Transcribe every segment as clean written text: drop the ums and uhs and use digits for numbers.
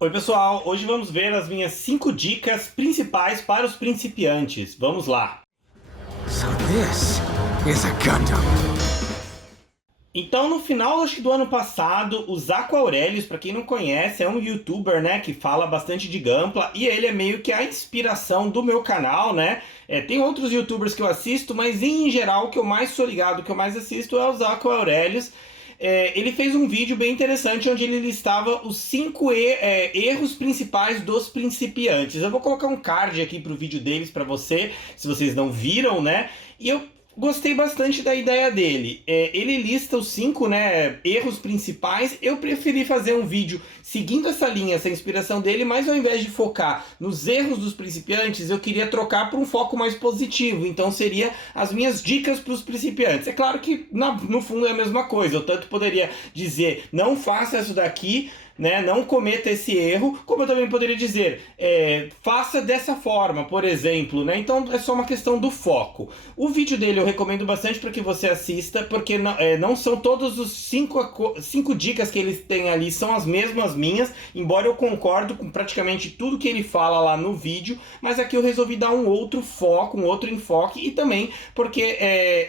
Oi pessoal, hoje vamos ver as minhas 5 dicas principais para os principiantes. Vamos lá! So this is a Gundam. Então, no final acho que do ano passado, o Zaco Aurelius, para quem não conhece, é um youtuber, né, que fala bastante de Gunpla, e ele é meio que a inspiração do meu canal, né? Tem outros youtubers que eu assisto, mas em geral o que eu mais sou ligado, o que eu mais assisto é o Zaco Aurelius. Ele fez um vídeo bem interessante onde ele listava os 5 erros principais dos principiantes. Eu vou colocar um card aqui pro vídeo deles para você, se vocês não viram, né? E eu gostei bastante da ideia dele. Ele lista os 5, né, erros principais. Eu preferi fazer um vídeo seguindo essa linha, essa inspiração dele, mas ao invés de focar nos erros dos principiantes, eu queria trocar para um foco mais positivo. Então seria as minhas dicas para os principiantes. É claro que no fundo é a mesma coisa. Eu tanto poderia dizer, não faça isso daqui, né, não cometa esse erro, como eu também poderia dizer, faça dessa forma, por exemplo, né? Então é só uma questão do foco. O vídeo dele eu recomendo bastante para que você assista, porque não são todos os 5 dicas que ele tem ali, são as mesmas minhas, embora eu concordo com praticamente tudo que ele fala lá no vídeo, mas aqui eu resolvi dar um outro foco, um outro enfoque, e também porque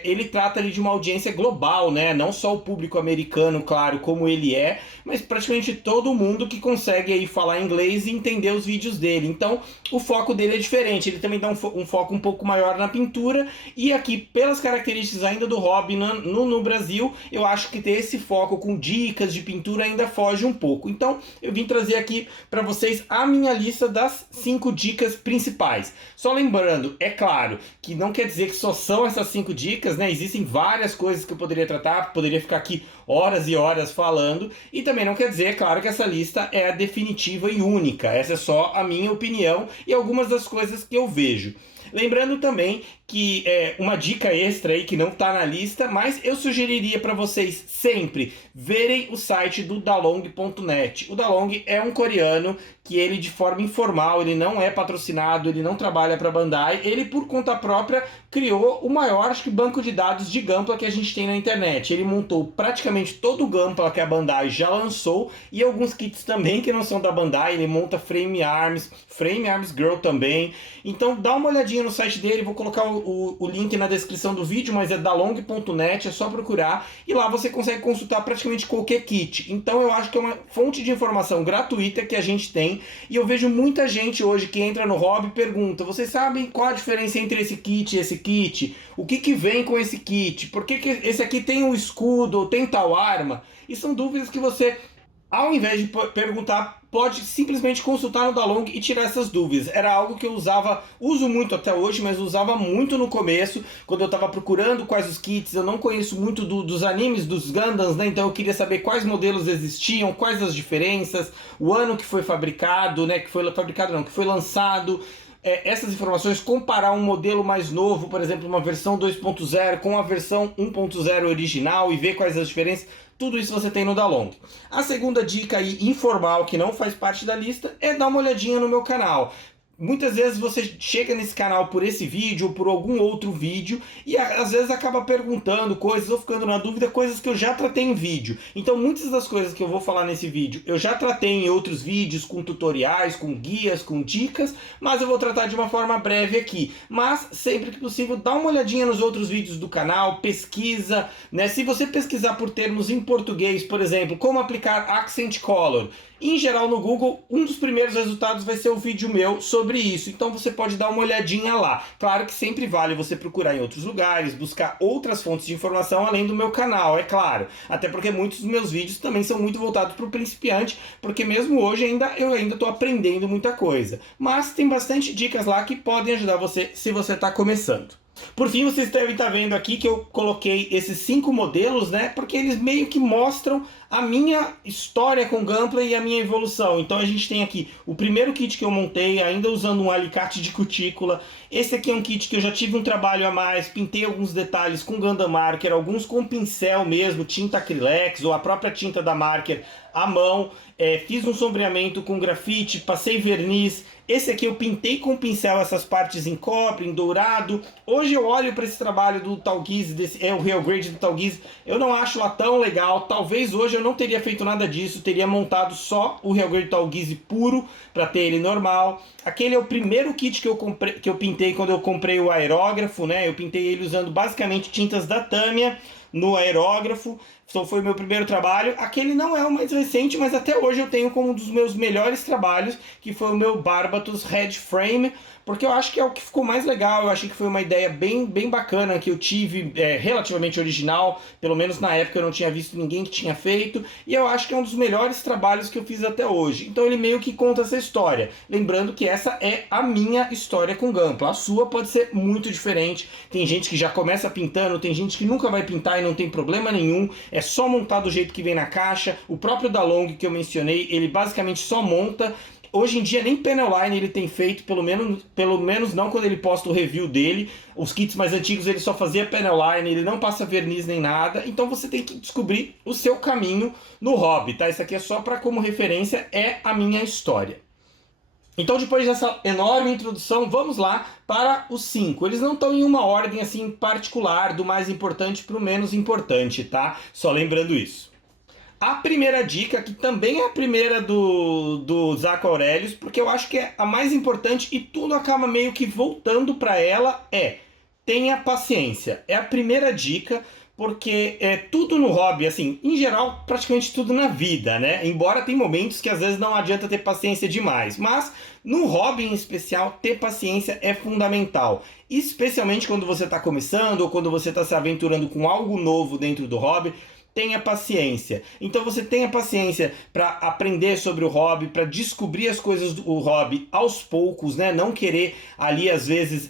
ele trata ali de uma audiência global, né? Não só o público americano, claro, como ele é, mas praticamente todo mundo que consegue aí falar inglês e entender os vídeos dele. Então o foco dele é diferente, ele também dá um foco um pouco maior na pintura, e aqui pelas características ainda do hobby no Brasil, eu acho que ter esse foco com dicas de pintura ainda foge um pouco. Então eu vim trazer aqui para vocês a minha lista das 5 dicas principais. Só lembrando, é claro, que não quer dizer que só são essas 5 dicas, né? Existem várias coisas que eu poderia tratar, poderia ficar aqui horas e horas falando, e também não quer dizer, claro, que essa lista é a definitiva e única. Essa é só a minha opinião e algumas das coisas que eu vejo. Lembrando também que uma dica extra aí que não está na lista, mas eu sugeriria para vocês sempre verem o site do Dalong.net. O Dalong é um coreano que ele de forma informal, ele não é patrocinado, ele não trabalha para Bandai, ele por conta própria criou o maior, acho que, banco de dados de Gunpla que a gente tem na internet. Ele montou praticamente todo o Gunpla que a Bandai já lançou e alguns kits também que não são da Bandai. Ele monta Frame Arms Girl também. Então dá uma olhadinha no site dele, vou colocar o link na descrição do vídeo, mas é dalong.net, é só procurar e lá você consegue consultar praticamente qualquer kit. Então eu acho que é uma fonte de informação gratuita que a gente tem, e eu vejo muita gente hoje que entra no hobby e pergunta: vocês sabem qual a diferença entre esse kit e esse kit? O que vem com esse kit? Por que esse aqui tem um escudo ou tem tal arma? E são dúvidas que você, ao invés de perguntar, pode simplesmente consultar no Dalong e tirar essas dúvidas. Era algo que eu uso muito até hoje, mas usava muito no começo, quando eu estava procurando quais os kits. Eu não conheço muito dos animes, dos Gundams, né? Então eu queria saber quais modelos existiam, quais as diferenças, o ano que foi fabricado, né? Que foi lançado. Essas informações, comparar um modelo mais novo, por exemplo, uma versão 2.0 com a versão 1.0 original e ver quais as diferenças. Tudo isso você tem no Dalong. A segunda dica aí, informal, que não faz parte da lista, é dar uma olhadinha no meu canal. Muitas vezes você chega nesse canal por esse vídeo ou por algum outro vídeo e às vezes acaba perguntando coisas ou ficando na dúvida, coisas que eu já tratei em vídeo. Então muitas das coisas que eu vou falar nesse vídeo eu já tratei em outros vídeos, com tutoriais, com guias, com dicas, mas eu vou tratar de uma forma breve aqui. Mas sempre que possível, dá uma olhadinha nos outros vídeos do canal, pesquisa, né? Se você pesquisar por termos em português, por exemplo, como aplicar Accent Color, em geral no Google, um dos primeiros resultados vai ser o vídeo meu sobre isso. Então você pode dar uma olhadinha lá. Claro que sempre vale você procurar em outros lugares, buscar outras fontes de informação além do meu canal, é claro. Até porque muitos dos meus vídeos também são muito voltados para o principiante, porque mesmo hoje eu ainda estou aprendendo muita coisa. Mas tem bastante dicas lá que podem ajudar você se você está começando. Por fim, vocês devem estar vendo aqui que eu coloquei esses 5 modelos, né? Porque eles meio que mostram a minha história com Gunpla e a minha evolução. Então a gente tem aqui o primeiro kit que eu montei, ainda usando um alicate de cutícula. Esse aqui é um kit que eu já tive um trabalho a mais, pintei alguns detalhes com Gundam Marker, alguns com pincel mesmo, tinta acrylex ou a própria tinta da Marker à mão. Fiz um sombreamento com grafite, passei verniz. Esse aqui eu pintei com pincel essas partes em cobre, em dourado. Hoje eu olho para esse trabalho do Tallgiz, o Real Grade do Tallgiz, eu não acho lá tão legal. Talvez hoje eu não teria feito nada disso, teria montado só o Real Grade Tall Geese puro para ter ele normal. Aquele é o primeiro kit que eu pintei quando eu comprei o aerógrafo, né? Eu pintei ele usando basicamente tintas da Tamiya no aerógrafo. Então foi o meu primeiro trabalho. Aquele não é o mais recente, mas até hoje eu tenho como um dos meus melhores trabalhos, que foi o meu Barbatos Red Frame, porque eu acho que é o que ficou mais legal. Eu achei que foi uma ideia bem bacana, que eu tive, relativamente original, pelo menos na época eu não tinha visto ninguém que tinha feito, e eu acho que é um dos melhores trabalhos que eu fiz até hoje. Então ele meio que conta essa história, lembrando que essa é a minha história com Gunpla. A sua pode ser muito diferente, tem gente que já começa pintando, tem gente que nunca vai pintar e não tem problema nenhum, é só montar do jeito que vem na caixa. O próprio Dalong que eu mencionei, ele basicamente só monta. Hoje em dia nem panel line ele tem feito, pelo menos não quando ele posta o review dele. Os kits mais antigos ele só fazia panel line, ele não passa verniz nem nada. Então você tem que descobrir o seu caminho no hobby, tá? Isso aqui é só para como referência, é a minha história. Então, depois dessa enorme introdução, vamos lá para os 5. Eles não estão em uma ordem assim particular, do mais importante para o menos importante, tá? Só lembrando isso. A primeira dica, que também é a primeira do Zaco Aurelius, porque eu acho que é a mais importante e tudo acaba meio que voltando para ela, tenha paciência. É a primeira dica, porque tudo no hobby, assim, em geral, praticamente tudo na vida, né? Embora tem momentos que às vezes não adianta ter paciência demais, mas no hobby em especial, ter paciência é fundamental. Especialmente quando você está começando ou quando você está se aventurando com algo novo dentro do hobby, tenha paciência. Então você tenha paciência para aprender sobre o hobby, para descobrir as coisas do hobby aos poucos, né? Não querer ali, às vezes,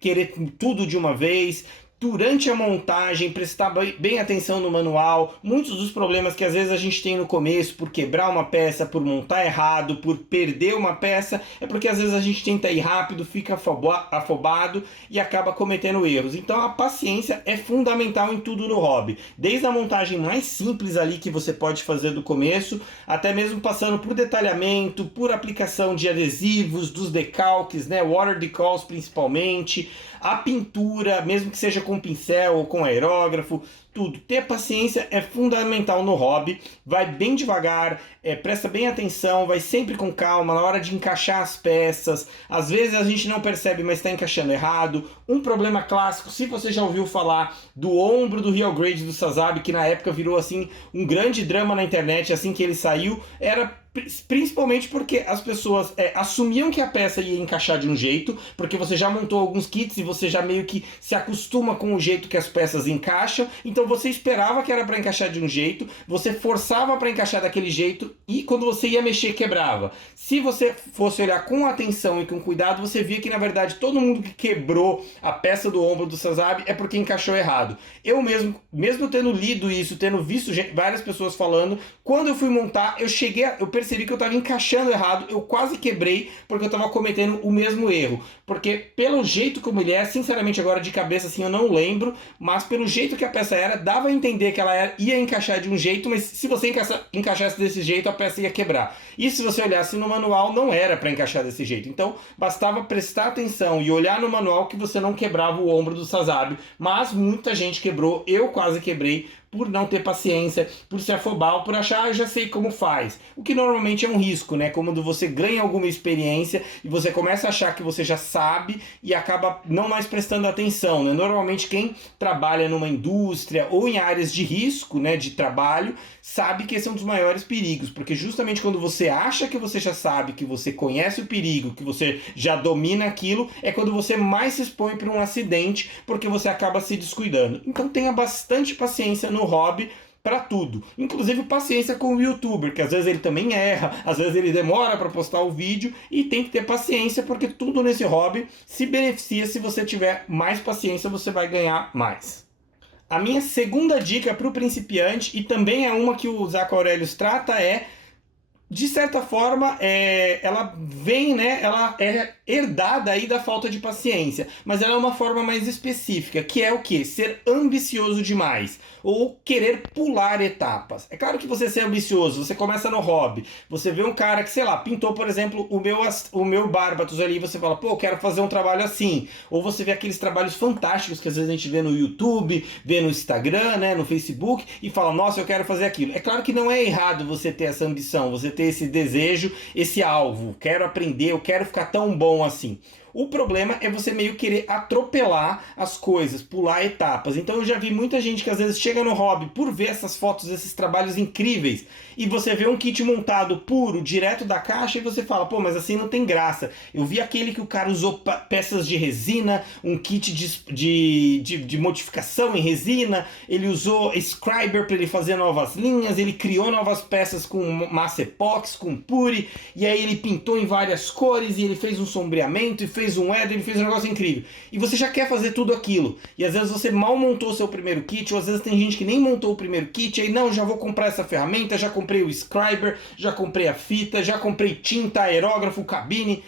querer tudo de uma vez. Durante a montagem, prestar bem atenção no manual. Muitos dos problemas que às vezes a gente tem no começo, por quebrar uma peça, por montar errado, por perder uma peça, é porque às vezes a gente tenta ir rápido, fica afobado e acaba cometendo erros. Então a paciência é fundamental em tudo no hobby. Desde a montagem mais simples ali que você pode fazer do começo, até mesmo passando por detalhamento, por aplicação de adesivos, dos decalques, né? Water decals principalmente, a pintura, mesmo que seja com pincel ou com aerógrafo, tudo. Ter paciência é fundamental no hobby. Vai bem devagar, presta bem atenção, vai sempre com calma na hora de encaixar as peças. Às vezes a gente não percebe, mas está encaixando errado. Um problema clássico, se você já ouviu falar do ombro do Real Grade do Sazabi, que na época virou assim um grande drama na internet assim que ele saiu, era principalmente porque as pessoas assumiam que a peça ia encaixar de um jeito, porque você já montou alguns kits e você já meio que se acostuma com o jeito que as peças encaixam, então você esperava que era para encaixar de um jeito, você forçava para encaixar daquele jeito e quando você ia mexer quebrava. Se você fosse olhar com atenção e com cuidado, você via que na verdade todo mundo que quebrou a peça do ombro do Sazabi é porque encaixou errado. Eu mesmo tendo lido isso, tendo visto várias pessoas falando, quando eu fui montar, eu percebi que eu estava encaixando errado, eu quase quebrei porque eu estava cometendo o mesmo erro. Porque pelo jeito como ele é, sinceramente agora de cabeça assim eu não lembro, mas pelo jeito que a peça era, dava a entender que ela ia encaixar de um jeito, mas se você encaixasse desse jeito, a peça ia quebrar. E se você olhasse no manual, não era para encaixar desse jeito. Então bastava prestar atenção e olhar no manual que você não quebrava o ombro do Sazabi. Mas muita gente quebrou, eu quase quebrei, por não ter paciência, por se afobar ou por achar, já sei como faz. O que normalmente é um risco, né? Quando você ganha alguma experiência e você começa a achar que você já sabe e acaba não mais prestando atenção, né? Normalmente quem trabalha numa indústria ou em áreas de risco, né, de trabalho, sabe que esse é um dos maiores perigos, porque justamente quando você acha que você já sabe, que você conhece o perigo, que você já domina aquilo, é quando você mais se expõe para um acidente, porque você acaba se descuidando. Então tenha bastante paciência no hobby para tudo, inclusive paciência com o youtuber, que às vezes ele também erra, às vezes ele demora para postar o vídeo e tem que ter paciência, porque tudo nesse hobby se beneficia. Se você tiver mais paciência, você vai ganhar mais. A minha segunda dica para o principiante, e também é uma que o Zaco Aurelius trata, é de certa forma, ela vem, né? Ela é herdada aí da falta de paciência, mas ela é uma forma mais específica, que é o quê? Ser ambicioso demais, ou querer pular etapas. É claro que você ser ambicioso, você começa no hobby, você vê um cara que, sei lá, pintou, por exemplo, o meu Barbatos ali, e você fala, pô, eu quero fazer um trabalho assim. Ou você vê aqueles trabalhos fantásticos que às vezes a gente vê no YouTube, vê no Instagram, né, no Facebook, e fala, nossa, eu quero fazer aquilo. É claro que não é errado você ter essa ambição, você ter esse desejo, esse alvo, quero aprender, eu quero ficar tão bom assim. O problema é você meio querer atropelar as coisas, pular etapas. Então eu já vi muita gente que às vezes chega no hobby por ver essas fotos, esses trabalhos incríveis, e você vê um kit montado puro, direto da caixa, e você fala, pô, mas assim não tem graça. Eu vi aquele que o cara usou peças de resina, um kit de modificação em resina, ele usou Scriber para ele fazer novas linhas, ele criou novas peças com massa epox, com puri, e aí ele pintou em várias cores, e ele fez um sombreamento, e fez um Eder, ele fez um negócio incrível. E você já quer fazer tudo aquilo. E às vezes você mal montou o seu primeiro kit, ou às vezes tem gente que nem montou o primeiro kit, aí não, já vou comprar essa ferramenta, já comprei o Scriber, já comprei a fita, já comprei tinta, aerógrafo, cabine.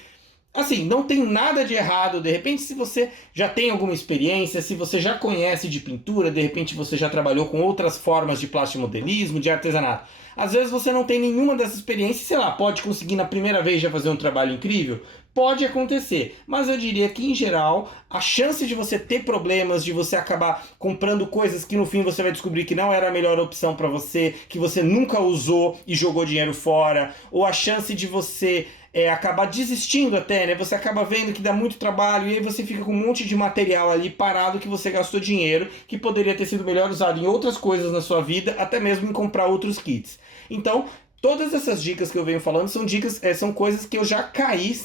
Assim, não tem nada de errado, de repente, se você já tem alguma experiência, se você já conhece de pintura, de repente você já trabalhou com outras formas de plastimodelismo, de artesanato. Às vezes você não tem nenhuma dessas experiências, sei lá, pode conseguir na primeira vez já fazer um trabalho incrível? Pode acontecer, mas eu diria que em geral a chance de você ter problemas, de você acabar comprando coisas que no fim você vai descobrir que não era a melhor opção para você, que você nunca usou e jogou dinheiro fora, ou a chance de você acabar desistindo até, né? Você acaba vendo que dá muito trabalho e aí você fica com um monte de material ali parado que você gastou dinheiro, que poderia ter sido melhor usado em outras coisas na sua vida, até mesmo em comprar outros kits. Então, todas essas dicas que eu venho falando são dicas, são coisas que eu já caí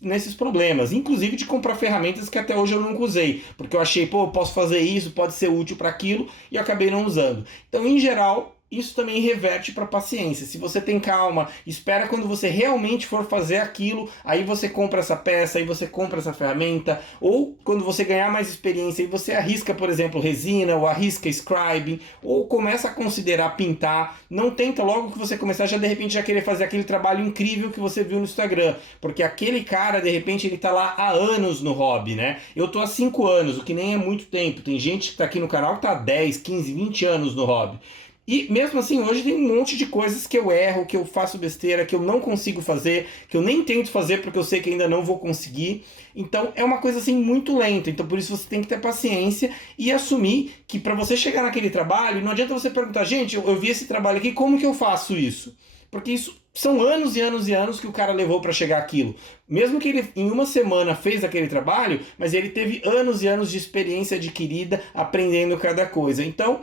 nesses problemas, inclusive de comprar ferramentas que até hoje eu nunca usei, porque eu achei, pô, eu posso fazer isso, pode ser útil para aquilo, e eu acabei não usando. Então, em geral, isso também reverte para paciência. Se você tem calma, espera quando você realmente for fazer aquilo, aí você compra essa peça, aí você compra essa ferramenta, ou quando você ganhar mais experiência e você arrisca, por exemplo, resina, ou arrisca scribing, ou começa a considerar pintar, não tenta logo que você começar já de repente já querer fazer aquele trabalho incrível que você viu no Instagram, porque aquele cara de repente ele tá lá há anos no hobby, né? Eu tô há 5 anos, o que nem é muito tempo, tem gente que tá aqui no canal que tá há 10, 15, 20 anos no hobby. E mesmo assim, hoje tem um monte de coisas que eu erro, que eu faço besteira, que eu não consigo fazer, que eu nem tento fazer porque eu sei que ainda não vou conseguir. Então é uma coisa assim muito lenta. Então por isso você tem que ter paciência e assumir que para você chegar naquele trabalho, não adianta você perguntar, gente, eu vi esse trabalho aqui, como que eu faço isso? Porque isso são anos e anos e anos que o cara levou para chegar àquilo. Mesmo que ele em uma semana fez aquele trabalho, mas ele teve anos e anos de experiência adquirida aprendendo cada coisa. Então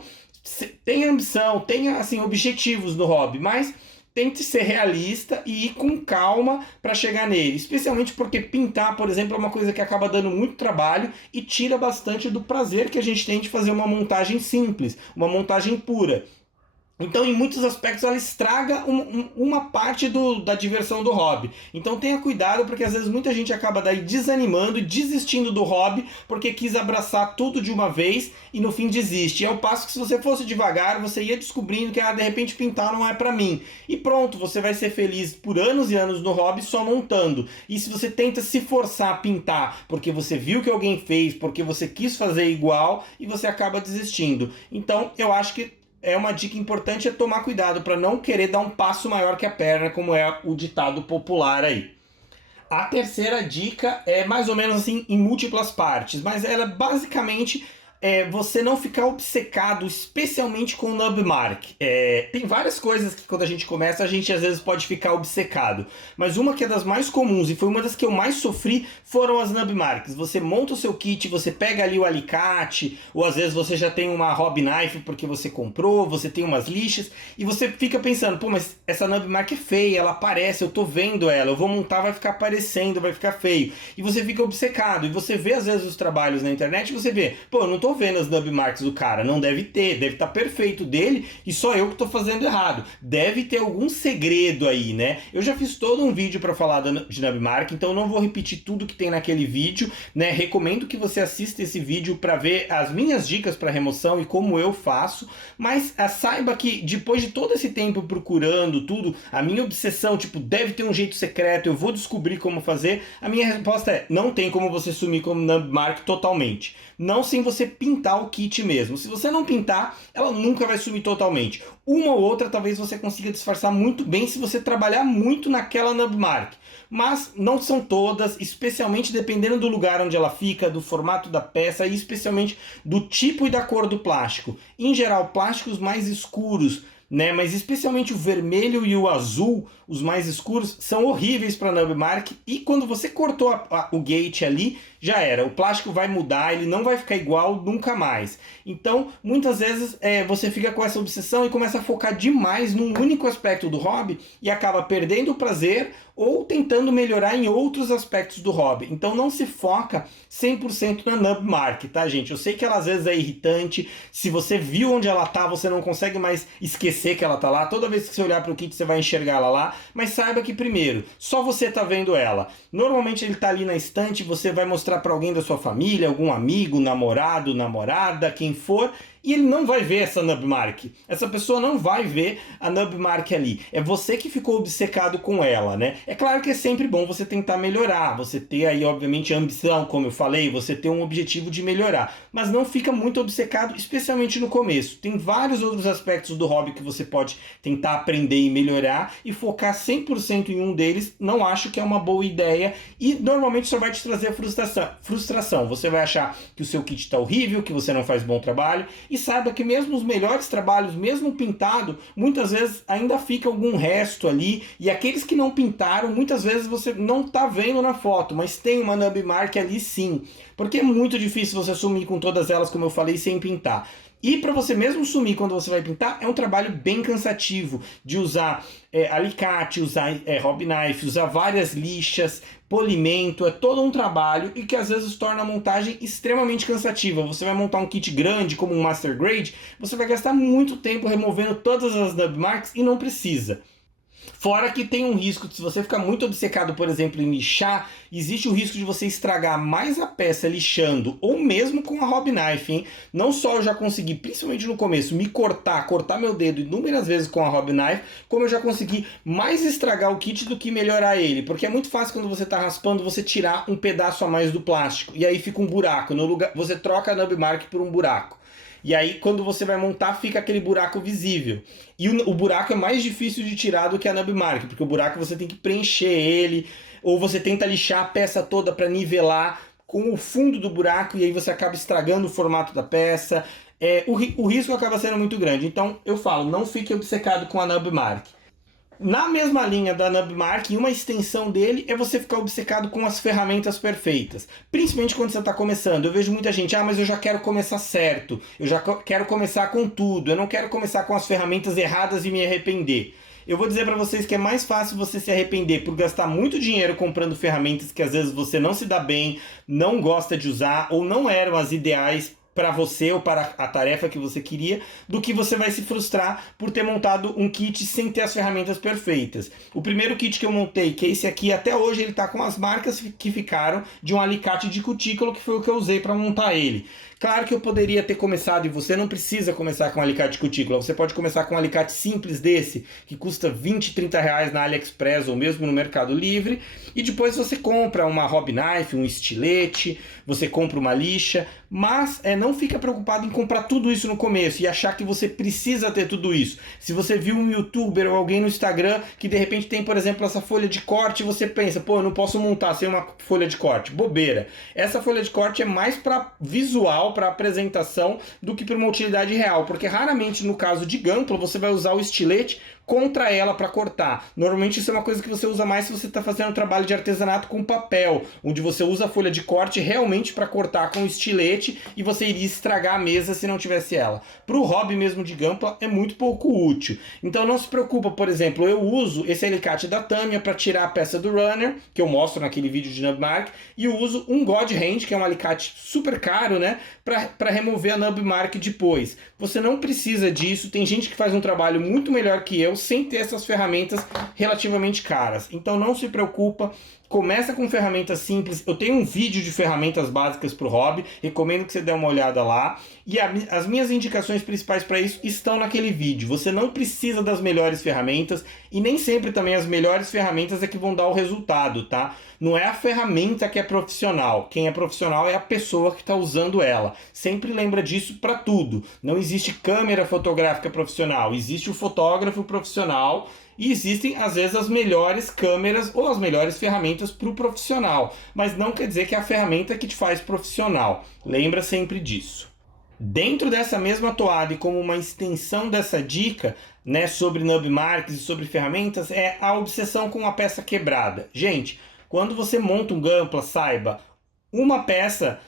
tenha ambição, tenha assim, objetivos no hobby, mas tente ser realista e ir com calma para chegar nele. Especialmente porque pintar, por exemplo, é uma coisa que acaba dando muito trabalho e tira bastante do prazer que a gente tem de fazer uma montagem simples, uma montagem pura. Então, em muitos aspectos, ela estraga uma parte da diversão do hobby. Então, tenha cuidado, porque às vezes muita gente acaba daí desanimando e desistindo do hobby porque quis abraçar tudo de uma vez e no fim desiste. E ao passo que se você fosse devagar, você ia descobrindo que de repente pintar não é pra mim. E pronto, você vai ser feliz por anos e anos no hobby só montando. E se você tenta se forçar a pintar porque você viu que alguém fez, porque você quis fazer igual, e você acaba desistindo. Então, eu acho que uma dica importante é tomar cuidado para não querer dar um passo maior que a perna, como é o ditado popular aí. A terceira dica é mais ou menos assim em múltiplas partes, mas ela basicamente você não ficar obcecado, especialmente com o nubmark. Tem várias coisas que quando a gente começa, a gente às vezes pode ficar obcecado. Mas uma que é das mais comuns e foi uma das que eu mais sofri foram as nubmarks. Você monta o seu kit, você pega ali o alicate, ou às vezes você já tem uma hobby knife porque você comprou, você tem umas lixas, e você fica pensando, pô, mas essa nubmark é feia, ela aparece, eu tô vendo ela, eu vou montar, vai ficar aparecendo, vai ficar feio. E você fica obcecado, e você vê às vezes os trabalhos na internet e você vê, pô, eu não tô tô vendo as nub marks do cara, não deve ter, deve estar perfeito dele e só eu que tô fazendo errado. Deve ter algum segredo aí, né? Eu já fiz todo um vídeo para falar de nub mark, então não vou repetir tudo que tem naquele vídeo, né? Recomendo que você assista esse vídeo para ver as minhas dicas para remoção e como eu faço, mas saiba que depois de todo esse tempo procurando tudo, a minha obsessão, tipo, deve ter um jeito secreto, eu vou descobrir como fazer, a minha resposta é, não tem como você sumir com nub mark totalmente. Não sem você pintar o kit mesmo. Se você não pintar, ela nunca vai sumir totalmente. Uma ou outra talvez você consiga disfarçar muito bem se você trabalhar muito naquela nub mark. Mas não são todas, especialmente dependendo do lugar onde ela fica, do formato da peça e especialmente do tipo e da cor do plástico. Em geral, plásticos mais escuros, né, mas especialmente o vermelho e o azul, os mais escuros, são horríveis para nub mark, e quando você cortou o gate ali, já era. O plástico vai mudar, ele não vai ficar igual nunca mais. Então, muitas vezes você fica com essa obsessão e começa a focar demais num único aspecto do hobby e acaba perdendo o prazer ou tentando melhorar em outros aspectos do hobby. Então não se foca 100% na nub mark, tá, gente? Eu sei que ela às vezes é irritante, se você viu onde ela tá, você não consegue mais esquecer que ela tá lá. Toda vez que você olhar para o kit, você vai enxergar ela lá, mas saiba que primeiro, só você tá vendo ela. Normalmente ele tá ali na estante, você vai mostrar para alguém da sua família, algum amigo, namorado, namorada, quem for, e ele não vai ver essa nub mark. Essa pessoa não vai ver a nub mark ali. É você que ficou obcecado com ela, né? É claro que é sempre bom você tentar melhorar, você ter aí, obviamente, a ambição, como eu falei, você ter um objetivo de melhorar. Mas não fica muito obcecado, especialmente no começo. Tem vários outros aspectos do hobby que você pode tentar aprender e melhorar, e focar 100% em um deles, não acho que é uma boa ideia, e normalmente só vai te trazer frustração. Você vai achar que o seu kit está horrível, que você não faz bom trabalho. E saiba que mesmo os melhores trabalhos, mesmo pintado, muitas vezes ainda fica algum resto ali. E aqueles que não pintaram, muitas vezes você não está vendo na foto, mas tem uma nub mark ali sim. Porque é muito difícil você sumir com todas elas, como eu falei, sem pintar. E para você mesmo sumir quando você vai pintar, é um trabalho bem cansativo de usar alicate, usar hobby knife, usar várias lixas, polimento, é todo um trabalho e que às vezes torna a montagem extremamente cansativa. Você vai montar um kit grande como um Master Grade, você vai gastar muito tempo removendo todas as nub marks e não precisa. Fora que tem um risco, se você ficar muito obcecado, por exemplo, em lixar, existe o risco de você estragar mais a peça lixando, ou mesmo com a hobby knife, hein? Não só eu já consegui, principalmente no começo, me cortar meu dedo inúmeras vezes com a hobby knife, como eu já consegui mais estragar o kit do que melhorar ele, porque é muito fácil quando você está raspando, você tirar um pedaço a mais do plástico, e aí fica um buraco, no lugar, você troca a nub mark por um buraco. E aí, quando você vai montar, fica aquele buraco visível. E o buraco é mais difícil de tirar do que a nub mark, porque o buraco você tem que preencher ele, ou você tenta lixar a peça toda para nivelar com o fundo do buraco, e aí você acaba estragando o formato da peça. O risco acaba sendo muito grande. Então, eu falo, não fique obcecado com a nub mark. Na mesma linha da nub mark, e uma extensão dele é você ficar obcecado com as ferramentas perfeitas. Principalmente quando você está começando. Eu vejo muita gente, mas eu já quero começar certo. Eu já quero começar com tudo. Eu não quero começar com as ferramentas erradas e me arrepender. Eu vou dizer para vocês que é mais fácil você se arrepender por gastar muito dinheiro comprando ferramentas que às vezes você não se dá bem, não gosta de usar ou não eram as ideais para você ou para a tarefa que você queria, do que você vai se frustrar por ter montado um kit sem ter as ferramentas perfeitas. O primeiro kit que eu montei, que é esse aqui, até hoje ele está com as marcas que ficaram de um alicate de cutícula, que foi o que eu usei para montar ele. Claro que eu poderia ter começado, e você não precisa começar com um alicate de cutícula, você pode começar com um alicate simples desse, que custa 20, 30 reais na AliExpress ou mesmo no Mercado Livre, e depois você compra uma hobby knife, um estilete, você compra uma lixa, mas não fica preocupado em comprar tudo isso no começo e achar que você precisa ter tudo isso. Se você viu um youtuber ou alguém no Instagram que de repente tem, por exemplo, essa folha de corte, você pensa, eu não posso montar sem uma folha de corte. Bobeira. Essa folha de corte é mais para visual, para apresentação, do que para uma utilidade real, porque raramente no caso de gampla você vai usar o estilete contra ela para cortar. Normalmente isso é uma coisa que você usa mais se você está fazendo um trabalho de artesanato com papel, onde você usa a folha de corte realmente para cortar com estilete e você iria estragar a mesa se não tivesse ela. Para o hobby mesmo de Gunpla é muito pouco útil. Então não se preocupa, por exemplo, eu uso esse alicate da Tamiya para tirar a peça do runner, que eu mostro naquele vídeo de nub mark, e eu uso um God Hand, que é um alicate super caro, né, para remover a nub mark depois. Você não precisa disso, tem gente que faz um trabalho muito melhor que eu, sem ter essas ferramentas relativamente caras. Então não se preocupa, começa com ferramentas simples. Eu tenho um vídeo de ferramentas básicas para o hobby, recomendo que você dê uma olhada lá. E as minhas indicações principais para isso estão naquele vídeo. Você não precisa das melhores ferramentas e nem sempre também as melhores ferramentas é que vão dar o resultado, tá? Não é a ferramenta que é profissional. Quem é profissional é a pessoa que está usando ela. Sempre lembra disso para tudo. Não existe câmera fotográfica profissional, existe o fotógrafo profissional. E existem, às vezes, as melhores câmeras ou as melhores ferramentas para o profissional. Mas não quer dizer que é a ferramenta que te faz profissional. Lembra sempre disso. Dentro dessa mesma toada e como uma extensão dessa dica, né, sobre nub marks e sobre ferramentas, é a obsessão com a peça quebrada. Gente, quando você monta um Gunpla, saiba, uma peça...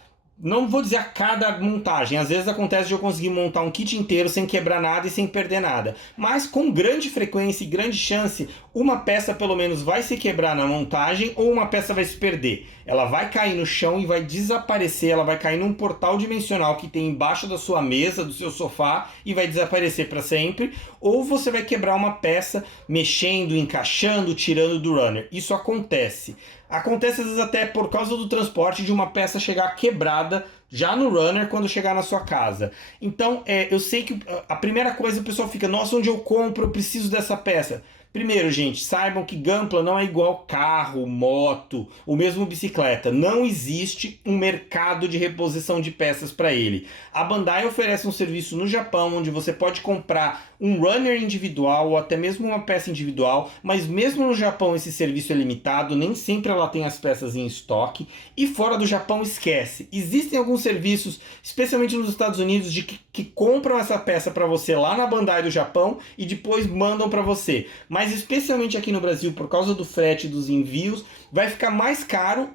Não vou dizer a cada montagem, às vezes acontece de eu conseguir montar um kit inteiro sem quebrar nada e sem perder nada. Mas com grande frequência e grande chance, uma peça pelo menos vai se quebrar na montagem ou uma peça vai se perder. Ela vai cair no chão e vai desaparecer, ela vai cair num portal dimensional que tem embaixo da sua mesa, do seu sofá e vai desaparecer para sempre. Ou você vai quebrar uma peça mexendo, encaixando, tirando do runner. Isso acontece. Acontece às vezes até por causa do transporte de uma peça chegar quebrada já no runner quando chegar na sua casa. Então eu sei que a primeira coisa o pessoal fica, nossa, onde eu compro? Eu preciso dessa peça. Primeiro, gente, saibam que Gunpla não é igual carro, moto, ou mesmo bicicleta. Não existe um mercado de reposição de peças para ele. A Bandai oferece um serviço no Japão onde você pode comprar um runner individual ou até mesmo uma peça individual, mas mesmo no Japão esse serviço é limitado, nem sempre ela tem as peças em estoque. E fora do Japão, esquece. Existem alguns serviços, especialmente nos Estados Unidos, que compram essa peça para você lá na Bandai do Japão e depois mandam para você. Mas especialmente aqui no Brasil, por causa do frete e dos envios, vai ficar mais caro,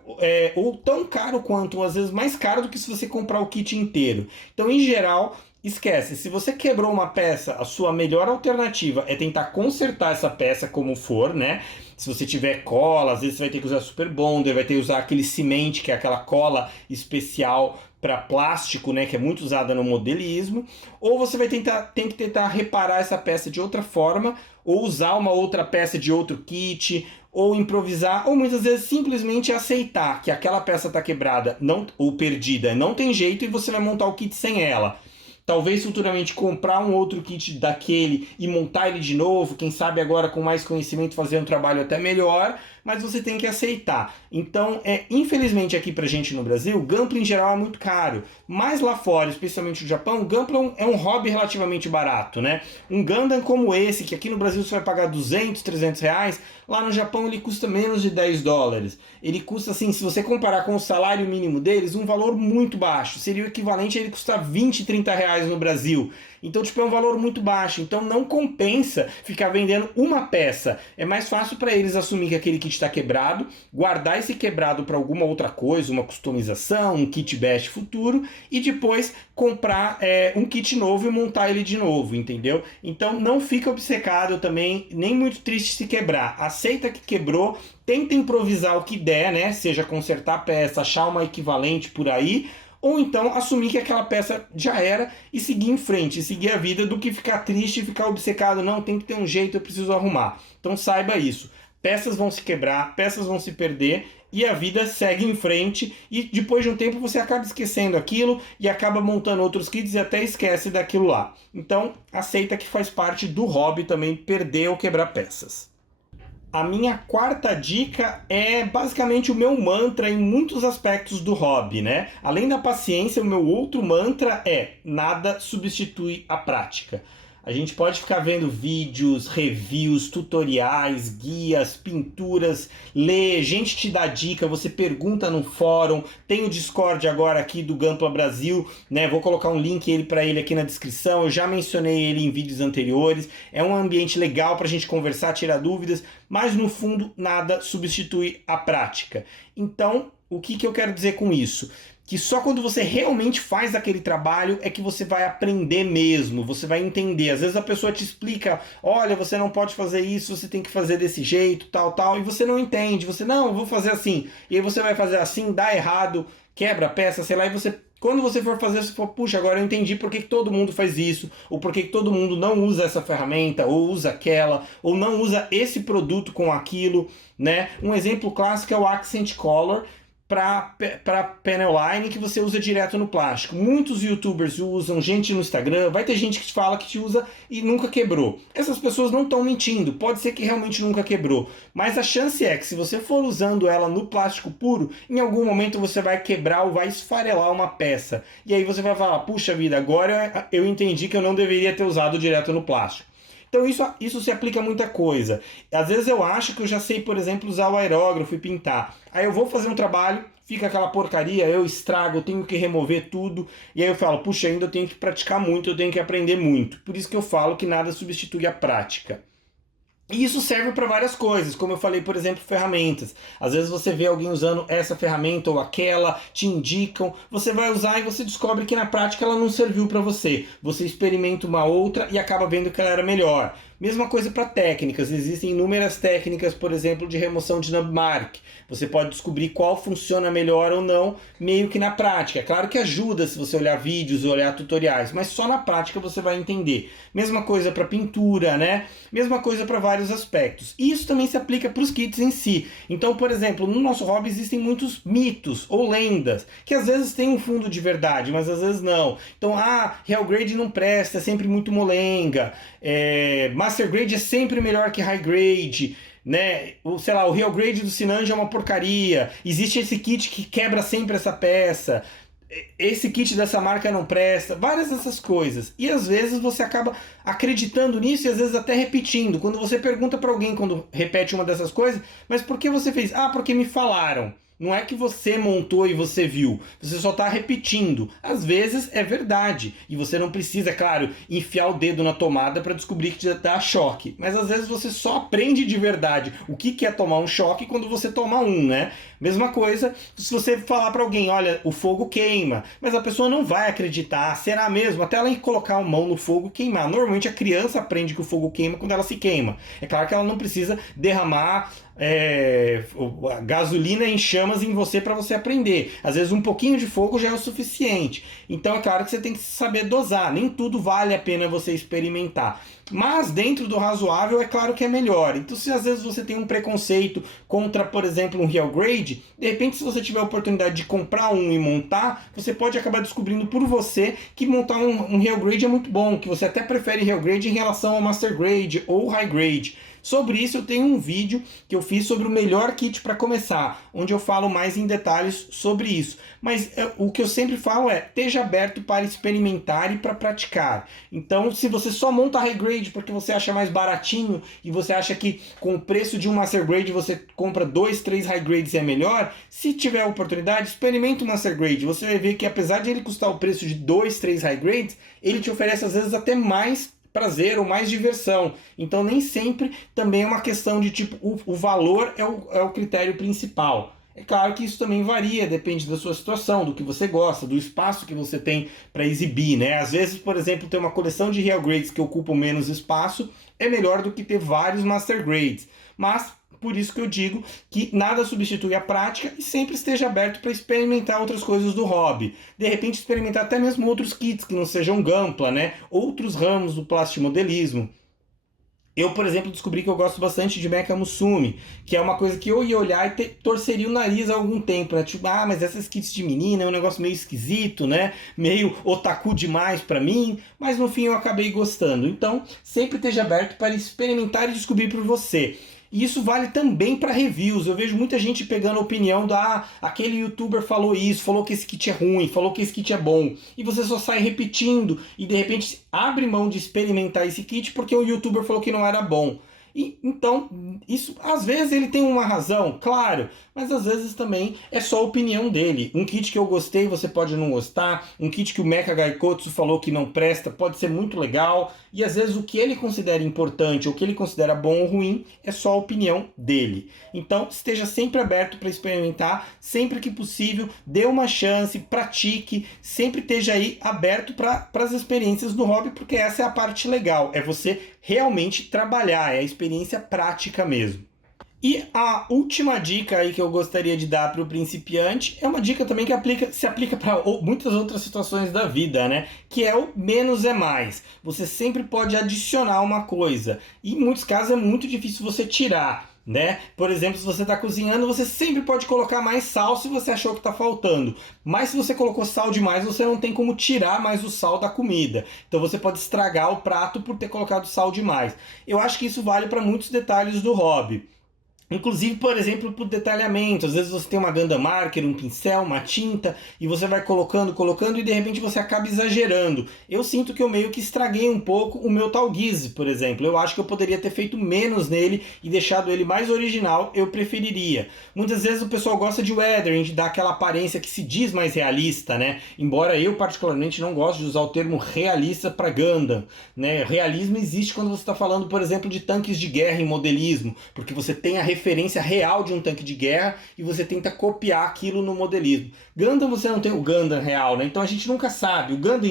ou tão caro quanto, às vezes mais caro do que se você comprar o kit inteiro. Então, em geral, esquece, se você quebrou uma peça, a sua melhor alternativa é tentar consertar essa peça como for, né? Se você tiver cola, às vezes você vai ter que usar Super Bonder, vai ter que usar aquele cimento, que é aquela cola especial para plástico, né, que é muito usada no modelismo, ou você tem que tentar reparar essa peça de outra forma, ou usar uma outra peça de outro kit, ou improvisar, ou muitas vezes simplesmente aceitar que aquela peça está quebrada ou perdida, não tem jeito e você vai montar o kit sem ela. Talvez futuramente comprar um outro kit daquele e montar ele de novo, quem sabe agora com mais conhecimento fazer um trabalho até melhor, mas você tem que aceitar. Então, infelizmente aqui pra gente no Brasil, Gunpla em geral é muito caro, mas lá fora, especialmente no Japão, Gunpla é um hobby relativamente barato, né? Um Gundam como esse, que aqui no Brasil você vai pagar 200, 300 reais, lá no Japão ele custa menos de 10 dólares. Ele custa, assim, se você comparar com o salário mínimo deles, um valor muito baixo. Seria o equivalente a ele custar 20, 30 reais no Brasil. Então, tipo, é um valor muito baixo. Então, não compensa ficar vendendo uma peça. É mais fácil para eles assumir que aquele kit está quebrado, guardar esse quebrado para alguma outra coisa, uma customização, um kit best futuro, e depois comprar um kit novo e montar ele de novo, entendeu? Então, não fica obcecado também, nem muito triste se quebrar. Aceita que quebrou, tenta improvisar o que der, né? Seja consertar a peça, achar uma equivalente por aí, ou então assumir que aquela peça já era e seguir em frente, seguir a vida, do que ficar triste e ficar obcecado. Não, tem que ter um jeito, eu preciso arrumar. Então saiba isso. Peças vão se quebrar, peças vão se perder e a vida segue em frente e depois de um tempo você acaba esquecendo aquilo e acaba montando outros kits e até esquece daquilo lá. Então aceita que faz parte do hobby também perder ou quebrar peças. A minha quarta dica é basicamente o meu mantra em muitos aspectos do hobby, né? Além da paciência, o meu outro mantra é: nada substitui a prática. A gente pode ficar vendo vídeos, reviews, tutoriais, guias, pinturas, ler, gente te dá dica, você pergunta no fórum, tem o Discord agora aqui do Gunpla Brasil, né? Vou colocar um link para ele aqui na descrição, eu já mencionei ele em vídeos anteriores, é um ambiente legal para a gente conversar, tirar dúvidas, mas no fundo nada substitui a prática. Então, o que eu quero dizer com isso? Que só quando você realmente faz aquele trabalho é que você vai aprender mesmo, você vai entender. Às vezes a pessoa te explica, olha, você não pode fazer isso, você tem que fazer desse jeito, tal, e você não entende, você, não, eu vou fazer assim. E aí você vai fazer assim, dá errado, quebra a peça, sei lá, e você, quando você for fazer, você fala, puxa, agora eu entendi por que todo mundo faz isso, ou por que todo mundo não usa essa ferramenta, ou usa aquela, ou não usa esse produto com aquilo, né? Um exemplo clássico é o Accent Color, para panel line que você usa direto no plástico. Muitos youtubers usam, gente no Instagram, vai ter gente que te fala que te usa e nunca quebrou. Essas pessoas não estão mentindo, pode ser que realmente nunca quebrou, mas a chance é que se você for usando ela no plástico puro, em algum momento você vai quebrar ou vai esfarelar uma peça. E aí você vai falar, puxa vida, agora eu entendi que eu não deveria ter usado direto no plástico. Então isso se aplica a muita coisa. Às vezes eu acho que eu já sei, por exemplo, usar o aerógrafo e pintar. Aí eu vou fazer um trabalho, fica aquela porcaria, eu estrago, eu tenho que remover tudo. E aí eu falo, puxa, ainda eu tenho que praticar muito, eu tenho que aprender muito. Por isso que eu falo que nada substitui a prática. E isso serve para várias coisas, como eu falei, por exemplo, ferramentas. Às vezes você vê alguém usando essa ferramenta ou aquela, te indicam, você vai usar e você descobre que na prática ela não serviu para você. Você experimenta uma outra e acaba vendo que ela era melhor. Mesma coisa para técnicas, existem inúmeras técnicas, por exemplo, de remoção de nummark. Você pode descobrir qual funciona melhor ou não, meio que na prática. É claro que ajuda se você olhar vídeos ou olhar tutoriais, mas só na prática você vai entender. Mesma coisa para pintura, né? Mesma coisa para vários aspectos. E isso também se aplica para os kits em si. Então, por exemplo, no nosso hobby existem muitos mitos ou lendas, que às vezes tem um fundo de verdade, mas às vezes não. Então, Real Grade não presta, é sempre muito molenga. Master Grade é sempre melhor que High Grade, né? Sei lá, o Real Grade do Sinanja é uma porcaria. Existe esse kit que quebra sempre essa peça. Esse kit dessa marca não presta. Várias dessas coisas. E às vezes você acaba acreditando nisso e às vezes até repetindo. Quando você pergunta para alguém quando repete uma dessas coisas, mas por que você fez? Porque me falaram. Não é que você montou e você viu, você só está repetindo. Às vezes é verdade, e você não precisa, claro, enfiar o dedo na tomada para descobrir que te dá choque. Mas às vezes você só aprende de verdade o que é tomar um choque quando você toma um, né? Mesma coisa se você falar para alguém, olha, o fogo queima, mas a pessoa não vai acreditar, será mesmo? Até ela colocar a mão no fogo e queimar. Normalmente a criança aprende que o fogo queima quando ela se queima. É claro que ela não precisa derramar gasolina em chamas em você para você aprender. Às vezes um pouquinho de fogo já é o suficiente. Então é claro que você tem que saber dosar. Nem tudo vale a pena você experimentar. Mas dentro do razoável é claro que é melhor. Então se às vezes você tem um preconceito contra, por exemplo, um Real Grade, de repente se você tiver a oportunidade de comprar um e montar, você pode acabar descobrindo por você que montar um Real Grade é muito bom, que você até prefere Real Grade em relação ao Master Grade ou High Grade. Sobre isso eu tenho um vídeo que eu fiz sobre o melhor kit para começar, onde eu falo mais em detalhes sobre isso. Mas o que eu sempre falo é, esteja aberto para experimentar e para praticar. Então, se você só monta High Grade porque você acha mais baratinho e você acha que com o preço de um Master Grade você compra 2, 3 High Grades e é melhor, se tiver a oportunidade, experimente o Master Grade. Você vai ver que apesar de ele custar o preço de 2, 3 High Grades, ele te oferece às vezes até mais prazer ou mais diversão. Então nem sempre também é uma questão de tipo, o valor é o critério principal. É claro que isso também varia, depende da sua situação, do que você gosta, do espaço que você tem para exibir, né? Às vezes, por exemplo, ter uma coleção de Real Grades que ocupam menos espaço é melhor do que ter vários Master Grades. Mas por isso que eu digo que nada substitui a prática e sempre esteja aberto para experimentar outras coisas do hobby. De repente experimentar até mesmo outros kits que não sejam Gunpla, né? Outros ramos do plastimodelismo. Eu, por exemplo, descobri que eu gosto bastante de Mecha Musume, que é uma coisa que eu ia olhar e torceria o nariz há algum tempo, né? Tipo, mas essas kits de menina é um negócio meio esquisito, né? Meio otaku demais pra mim, mas no fim eu acabei gostando. Então, sempre esteja aberto para experimentar e descobrir por você. E isso vale também para reviews. Eu vejo muita gente pegando a opinião aquele youtuber falou isso, falou que esse kit é ruim, falou que esse kit é bom. E você só sai repetindo e de repente abre mão de experimentar esse kit porque o youtuber falou que não era bom. E, então, isso às vezes ele tem uma razão, claro, mas às vezes também é só a opinião dele. Um kit que eu gostei, você pode não gostar. Um kit que o Mecha Gaikotsu falou que não presta, pode ser muito legal. E às vezes o que ele considera importante ou o que ele considera bom ou ruim é só a opinião dele. Então, esteja sempre aberto para experimentar, sempre que possível, dê uma chance, pratique, sempre esteja aí aberto para as experiências do hobby, porque essa é a parte legal, é você realmente trabalhar, é a experiência prática mesmo. E a última dica aí que eu gostaria de dar para o principiante é uma dica também que se aplica para muitas outras situações da vida, né? Que é o menos é mais. Você sempre pode adicionar uma coisa. E em muitos casos é muito difícil você tirar, né? Por exemplo, se você está cozinhando, você sempre pode colocar mais sal se você achou que está faltando. Mas se você colocou sal demais, você não tem como tirar mais o sal da comida. Então você pode estragar o prato por ter colocado sal demais. Eu acho que isso vale para muitos detalhes do hobby. Inclusive, por exemplo, para o detalhamento. Às vezes você tem uma Gundam Marker, um pincel, uma tinta, e você vai colocando, e de repente você acaba exagerando. Eu sinto que eu meio que estraguei um pouco o meu Tallgeese, por exemplo. Eu acho que eu poderia ter feito menos nele e deixado ele mais original, eu preferiria. Muitas vezes o pessoal gosta de weathering, de dar aquela aparência que se diz mais realista, né? Embora eu particularmente não goste de usar o termo realista para Gundam, né? Realismo existe quando você está falando, por exemplo, de tanques de guerra em modelismo, porque você tem a referência real de um tanque de guerra e você tenta copiar aquilo no modelismo. Gundam você não tem o Gundam real, né? Então a gente nunca sabe. O Gundam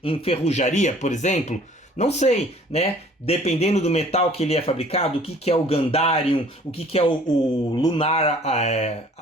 enferrujaria, por exemplo? Não sei, né? Dependendo do metal que ele é fabricado, o que é o Gundarium, o que é o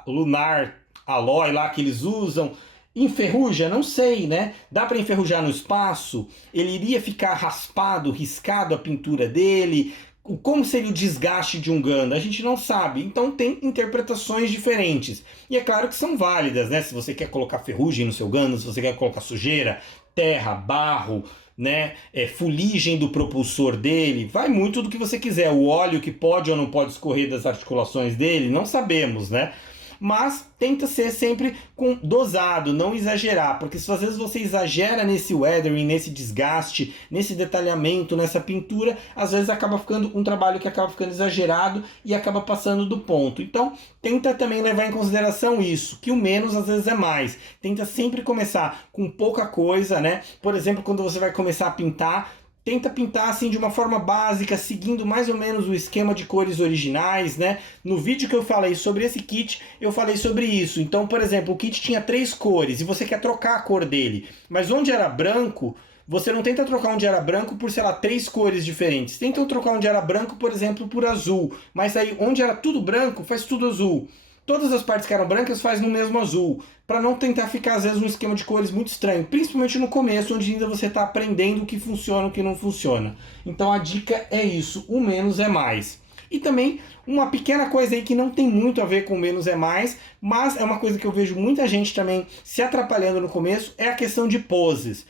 Lunar Alloy lá que eles usam. Enferruja? Não sei, né? Dá para enferrujar no espaço? Ele iria ficar raspado, riscado a pintura dele? Como seria o desgaste de um Gundam? A gente não sabe. Então tem interpretações diferentes. E é claro que são válidas, né? Se você quer colocar ferrugem no seu Gundam, se você quer colocar sujeira, terra, barro, né? Fuligem do propulsor dele, vai muito do que você quiser. O óleo que pode ou não pode escorrer das articulações dele, não sabemos, né? Mas tenta ser sempre dosado, não exagerar, porque se às vezes você exagera nesse weathering, nesse desgaste, nesse detalhamento, nessa pintura, às vezes acaba ficando um trabalho que acaba ficando exagerado e acaba passando do ponto. Então tenta também levar em consideração isso, que o menos às vezes é mais. Tenta sempre começar com pouca coisa, né? Por exemplo, quando você vai começar a pintar, tenta pintar assim de uma forma básica, seguindo mais ou menos o esquema de cores originais, né? No vídeo que eu falei sobre esse kit, eu falei sobre isso. Então, por exemplo, o kit tinha 3 cores e você quer trocar a cor dele. Mas onde era branco, você não tenta trocar onde era branco por, sei lá, 3 cores diferentes. Tenta trocar onde era branco, por exemplo, por azul. Mas aí, onde era tudo branco, faz tudo azul. Todas as partes que eram brancas faz no mesmo azul, para não tentar ficar às vezes um esquema de cores muito estranho, principalmente no começo, onde ainda você está aprendendo o que funciona e o que não funciona. Então a dica é isso, o menos é mais. E também uma pequena coisa aí que não tem muito a ver com menos é mais, mas é uma coisa que eu vejo muita gente também se atrapalhando no começo, é a questão de poses.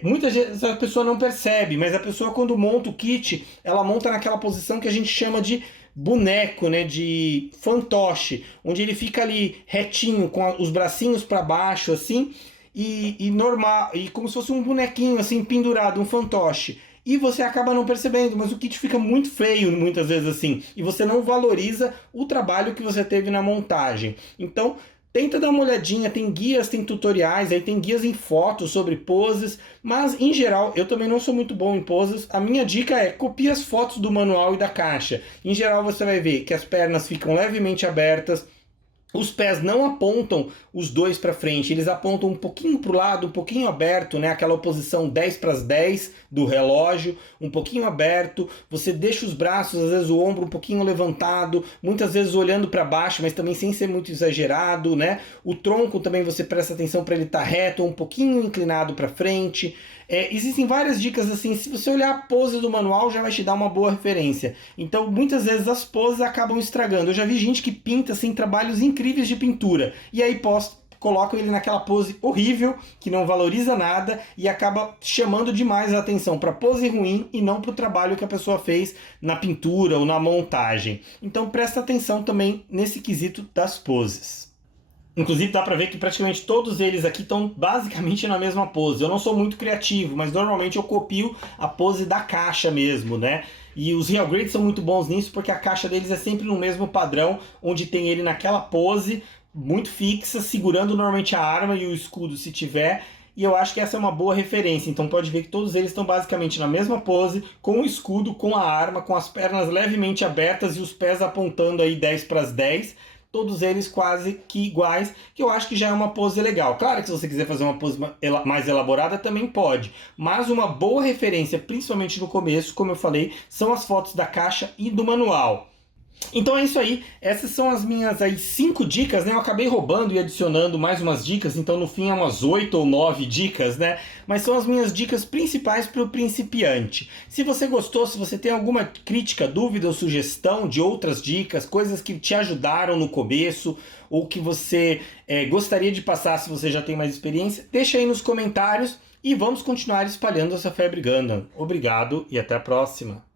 Muitas vezes a pessoa não percebe, mas a pessoa quando monta o kit, ela monta naquela posição que a gente chama de boneco, né, de fantoche, onde ele fica ali retinho, com os bracinhos para baixo, assim, e normal, e como se fosse um bonequinho, assim, pendurado, um fantoche. E você acaba não percebendo, mas o kit fica muito feio, muitas vezes assim, e você não valoriza o trabalho que você teve na montagem. Então, tenta dar uma olhadinha, tem guias, tem tutoriais, aí tem guias em fotos sobre poses, mas em geral eu também não sou muito bom em poses. A minha dica é copie as fotos do manual e da caixa. Em geral você vai ver que as pernas ficam levemente abertas, os pés não apontam os dois para frente, eles apontam um pouquinho para o lado, um pouquinho aberto, né? Aquela oposição 10 para as 10 do relógio, um pouquinho aberto. Você deixa os braços, às vezes o ombro um pouquinho levantado, muitas vezes olhando para baixo, mas também sem ser muito exagerado, né? O tronco também você presta atenção para ele estar reto, um pouquinho inclinado para frente. Existem várias dicas assim, se você olhar a pose do manual já vai te dar uma boa referência. Então muitas vezes as poses acabam estragando. Eu já vi gente que pinta assim, trabalhos incríveis de pintura e aí colocam ele naquela pose horrível, que não valoriza nada e acaba chamando demais a atenção para pose ruim e não para o trabalho que a pessoa fez na pintura ou na montagem. Então presta atenção também nesse quesito das poses. Inclusive dá pra ver que praticamente todos eles aqui estão basicamente na mesma pose. Eu não sou muito criativo, mas normalmente eu copio a pose da caixa mesmo, né? E os Real Grades são muito bons nisso porque a caixa deles é sempre no mesmo padrão, onde tem ele naquela pose muito fixa, segurando normalmente a arma e o escudo se tiver. E eu acho que essa é uma boa referência. Então pode ver que todos eles estão basicamente na mesma pose, com o escudo, com a arma, com as pernas levemente abertas e os pés apontando aí 10 para as 10. Todos eles quase que iguais, que eu acho que já é uma pose legal. Claro que se você quiser fazer uma pose mais elaborada também pode, mas uma boa referência, principalmente no começo, como eu falei, são as fotos da caixa e do manual. Então é isso aí, essas são as minhas aí 5 dicas, né? Eu acabei roubando e adicionando mais umas dicas, então no fim é umas 8 ou 9 dicas, né? Mas são as minhas dicas principais para o principiante. Se você gostou, se você tem alguma crítica, dúvida ou sugestão de outras dicas, coisas que te ajudaram no começo ou que você gostaria de passar se você já tem mais experiência, deixa aí nos comentários e vamos continuar espalhando essa febre Gundam. Obrigado e até a próxima!